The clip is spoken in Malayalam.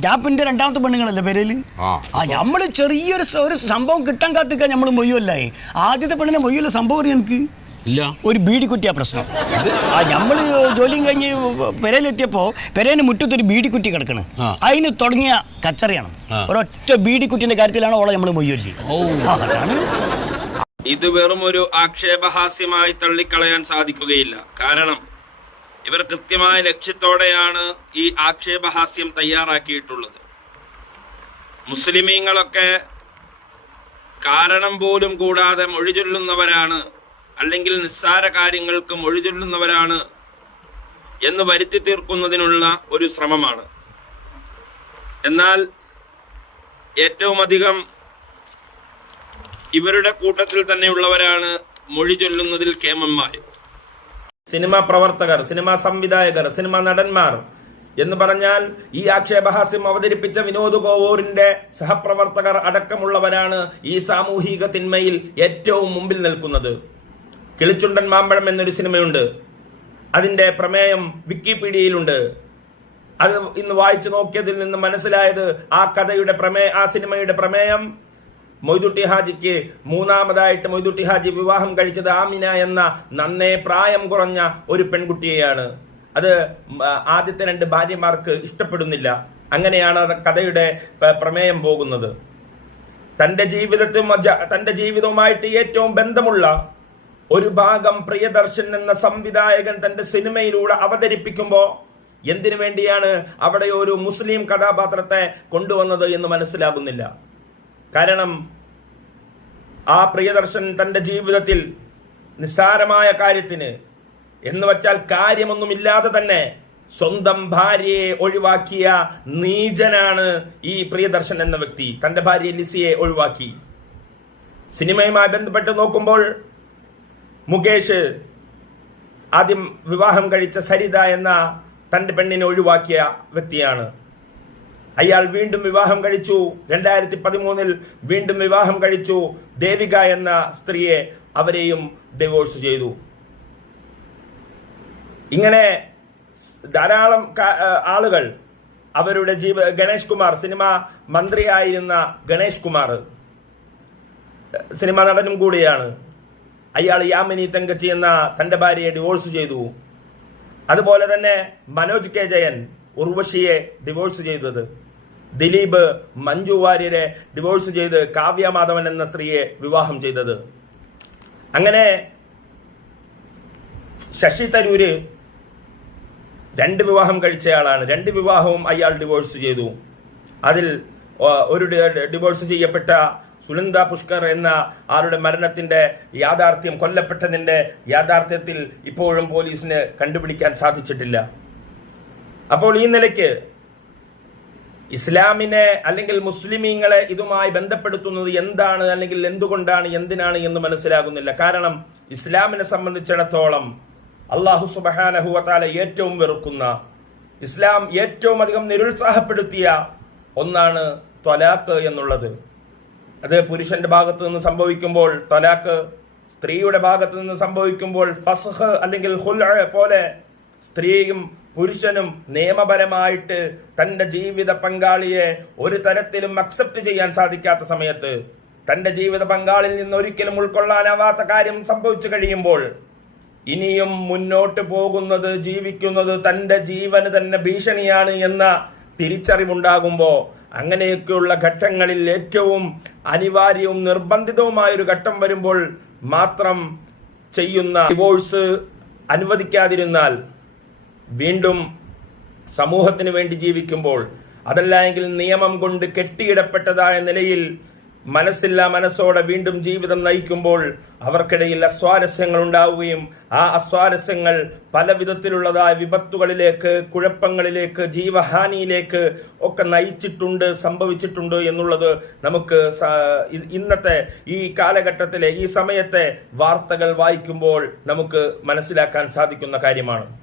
ഞാൻ പിന്നെ രണ്ടാമത്തെ പെണ്ണുങ്ങളല്ലേ പേരിൽ? ആ. നമ്മൾ ചെറിയൊരു സ- ഒരു സംഭവം കിട്ടാൻ കാത്തിക്കാൻ നമ്മൾ മൊയ്യല്ലേ ആദ്യത്തെ പെണ്ണിനെ മൊയ്യല്ല സംഭവം അറിയാം എനിക്ക് ഇല്ല. ഒരു ബീഡി കുറ്റിയാ പ്രശ്നം. ആ നമ്മൾ ജോലിയും കഴിഞ്ഞ് പെരയിലെത്തിയപ്പോ പെരേന് മുറ്റത്തൊരു ബീഡി കുറ്റി കിടക്കണ്. ആ. അതിന് തുടങ്ങിയ കച്ചറിയാണ്. ആ. ഒരൊറ്റ ബീഡി കുറ്റിന്റെ കാര്യത്തിലാണ് ഓളെ നമ്മൾ മൊയ്യൊല്ലി. അതാണ്. ഇത് വെറും ഒരു ആക്ഷേപഹാസ്യമായി തള്ളിക്കളയാൻ സാധിക്കുകയില്ല. കാരണം ഇവർ കൃത്യമായ ലക്ഷ്യത്തോടെയാണ് ഈ ആക്ഷേപഹാസ്യം തയ്യാറാക്കിയിട്ടുള്ളത്. മുസ്ലിമീങ്ങളൊക്കെ കാരണം പോലും കൂടാതെ മൊഴിചൊല്ലുന്നവരാണ് അല്ലെങ്കിൽ നിസ്സാര കാര്യങ്ങൾക്ക് മൊഴിചൊല്ലുന്നവരാണ് എന്ന് വരുത്തി തീർക്കുന്നതിനുള്ള ഒരു ശ്രമമാണ്. എന്നാൽ ഏറ്റവും അധികം ഇവരുടെ കൂട്ടത്തിൽ തന്നെയുള്ളവരാണ് മൊഴി ചൊല്ലുന്നതിൽ കേമന്മാർ സിനിമാ പ്രവർത്തകർ സിനിമാ സംവിധായകർ സിനിമാ നടന്മാർ എന്ന് പറഞ്ഞാൽ ഈ ആക്ഷേപഹാസ്യം അവതരിപ്പിച്ച വിനോദ് കോവൂരിന്റെ സഹപ്രവർത്തകർ അടക്കമുള്ളവരാണ് ഈ സാമൂഹിക തിന്മയിൽ ഏറ്റവും മുമ്പിൽ നിൽക്കുന്നത്. കിളിച്ചുണ്ടൻ മാമ്പഴം എന്നൊരു സിനിമയുണ്ട്. അതിന്റെ പ്രമേയം വിക്കിപീഡിയയിലുണ്ട്. അത് ഇന്ന് വായിച്ചു നോക്കിയതിൽ നിന്ന് മനസ്സിലായത് ആ കഥയുടെ പ്രമേയ ആ സിനിമയുടെ പ്രമേയം മൊയ്തുട്ടി ഹാജിക്ക് മൂന്നാമതായിട്ട് മൊയ്തുട്ടി ഹാജി വിവാഹം കഴിച്ചത് ആമിന എന്ന നന്നേ പ്രായം കുറഞ്ഞ ഒരു പെൺകുട്ടിയെയാണ്. അത് ആദ്യത്തെ രണ്ട് ഭാര്യമാർക്ക് ഇഷ്ടപ്പെടുന്നില്ല. അങ്ങനെയാണ് കഥയുടെ പ്രമേയം പോകുന്നത്. തന്റെ ജീവിതത്തിൽ തന്റെ ജീവിതവുമായിട്ട് ഏറ്റവും ബന്ധമുള്ള ഒരു ഭാഗം പ്രിയദർശൻ എന്ന സംവിധായകൻ തന്റെ സിനിമയിലൂടെ അവതരിപ്പിക്കുമ്പോൾ എന്തിനു വേണ്ടിയാണ് അവിടെ ഒരു മുസ്ലിം കഥാപാത്രത്തെ കൊണ്ടുവന്നത് എന്ന് മനസ്സിലാകുന്നില്ല. കാരണം ആ പ്രിയദർശൻ തന്റെ ജീവിതത്തിൽ നിസ്സാരമായ കാര്യത്തിന് എന്ന് വച്ചാൽ കാര്യമൊന്നുമില്ലാതെ തന്നെ സ്വന്തം ഭാര്യയെ ഒഴിവാക്കിയ നീചനാണ് ഈ പ്രിയദർശൻ എന്ന വ്യക്തി. തന്റെ ഭാര്യ ലിസിയെ ഒഴിവാക്കി. സിനിമയുമായി ബന്ധപ്പെട്ട് നോക്കുമ്പോൾ മുകേഷ് ആദ്യം വിവാഹം കഴിച്ച സരിത എന്ന തന്റെ പെണ്ണിനെ ഒഴിവാക്കിയ വ്യക്തിയാണ്. അയാൾ വീണ്ടും വിവാഹം കഴിച്ചു. രണ്ടായിരത്തി പതിമൂന്നിൽ വീണ്ടും വിവാഹം കഴിച്ചു. ദേവിക എന്ന സ്ത്രീയെ അവരെയും ഡിവോഴ്സ് ചെയ്തു. ഇങ്ങനെ ധാരാളം ആളുകൾ അവരുടെ ജീവ ഗണേഷ് കുമാർ സിനിമ മന്ത്രിയായിരുന്ന ഗണേഷ് കുമാർ സിനിമ നടനും കൂടിയാണ്. അയാൾ യാമിനി തങ്കച്ചി എന്ന തന്റെ ഭാര്യയെ ഡിവോഴ്സ് ചെയ്തു. അതുപോലെ തന്നെ മനോജ് കെ ജയൻ ഉർവശിയെ ഡിവോഴ്സ് ചെയ്തത്. ദിലീപ് മഞ്ജു വാര്യരെ ഡിവോഴ്സ് ചെയ്ത് കാവ്യ മാധവൻ എന്ന സ്ത്രീയെ വിവാഹം ചെയ്തത്. അങ്ങനെ ശശി തരൂര് രണ്ട് വിവാഹം കഴിച്ചയാളാണ്. രണ്ട് വിവാഹവും അയാൾ ഡിവോഴ്സ് ചെയ്തു. അതിൽ ഒരു ഡിവോഴ്സ് ചെയ്യപ്പെട്ട സുനന്ദ പുഷ്കർ എന്ന ആളുടെ മരണത്തിന്റെ യാഥാർത്ഥ്യം കൊല്ലപ്പെട്ടതിന്റെ യാഥാർത്ഥ്യത്തിൽ ഇപ്പോഴും പോലീസിന് കണ്ടുപിടിക്കാൻ സാധിച്ചിട്ടില്ല. അപ്പോൾ ഈ നിലയ്ക്ക് ഇസ്ലാമിനെ അല്ലെങ്കിൽ മുസ്ലിമീങ്ങളെ ഇതുമായി ബന്ധപ്പെടുത്തുന്നത് എന്താണ് അല്ലെങ്കിൽ എന്തുകൊണ്ടാണ് എന്തിനാണ് എന്ന് മനസ്സിലാകുന്നില്ല. കാരണം ഇസ്ലാമിനെ സംബന്ധിച്ചിടത്തോളം അള്ളാഹു സുബഹാനഹുവത്താല ഏറ്റവും വെറുക്കുന്ന ഇസ്ലാം ഏറ്റവും അധികം നിരുത്സാഹപ്പെടുത്തിയ ഒന്നാണ് ത്വലാക്ക് എന്നുള്ളത്. അത് പുരുഷന്റെ ഭാഗത്ത് നിന്ന് സംഭവിക്കുമ്പോൾ ത്വലാക്ക് സ്ത്രീയുടെ ഭാഗത്ത് നിന്ന് സംഭവിക്കുമ്പോൾ ഫസ്ഹ് അല്ലെങ്കിൽ ഹുൽ പോലെ സ്ത്രീയും പുരുഷനും നിയമപരമായിട്ട് തന്റെ ജീവിത പങ്കാളിയെ ഒരു തരത്തിലും അക്സെപ്റ്റ് ചെയ്യാൻ സാധിക്കാത്ത സമയത്ത് തന്റെ ജീവിത പങ്കാളിൽ നിന്ന് ഒരിക്കലും ഉൾക്കൊള്ളാനാവാത്ത കാര്യം സംഭവിച്ചു കഴിയുമ്പോൾ ഇനിയും മുന്നോട്ട് പോകുന്നത് ജീവിക്കുന്നത് തന്റെ ജീവന് തന്നെ ഭീഷണിയാണ് എന്ന തിരിച്ചറിവുണ്ടാകുമ്പോൾ അങ്ങനെയൊക്കെയുള്ള ഘട്ടങ്ങളിൽ ഏറ്റവും അനിവാര്യവും നിർബന്ധിതവുമായ ഒരു ഘട്ടം വരുമ്പോൾ മാത്രം ചെയ്യുന്ന ഡിവോഴ്സ് അനുവദിക്കാതിരുന്നാൽ വീണ്ടും സമൂഹത്തിന് വേണ്ടി ജീവിക്കുമ്പോൾ അതല്ല എങ്കിൽ നിയമം കൊണ്ട് കെട്ടിയിടപ്പെട്ടതായ നിലയിൽ മനസ്സില്ല മനസ്സോടെ വീണ്ടും ജീവിതം നയിക്കുമ്പോൾ അവർക്കിടയിൽ അസ്വാരസ്യങ്ങൾ ഉണ്ടാവുകയും ആ അസ്വാരസ്യങ്ങൾ പല വിധത്തിലുള്ളതായ വിപത്തുകളിലേക്ക് കുഴപ്പങ്ങളിലേക്ക് ജീവഹാനിയിലേക്ക് ഒക്കെ നയിച്ചിട്ടുണ്ട് സംഭവിച്ചിട്ടുണ്ട് എന്നുള്ളത് നമുക്ക് ഇന്നത്തെ ഈ കാലഘട്ടത്തിലെ ഈ സമയത്തെ വാർത്തകൾ വായിക്കുമ്പോൾ നമുക്ക് മനസ്സിലാക്കാൻ സാധിക്കുന്ന കാര്യമാണ്.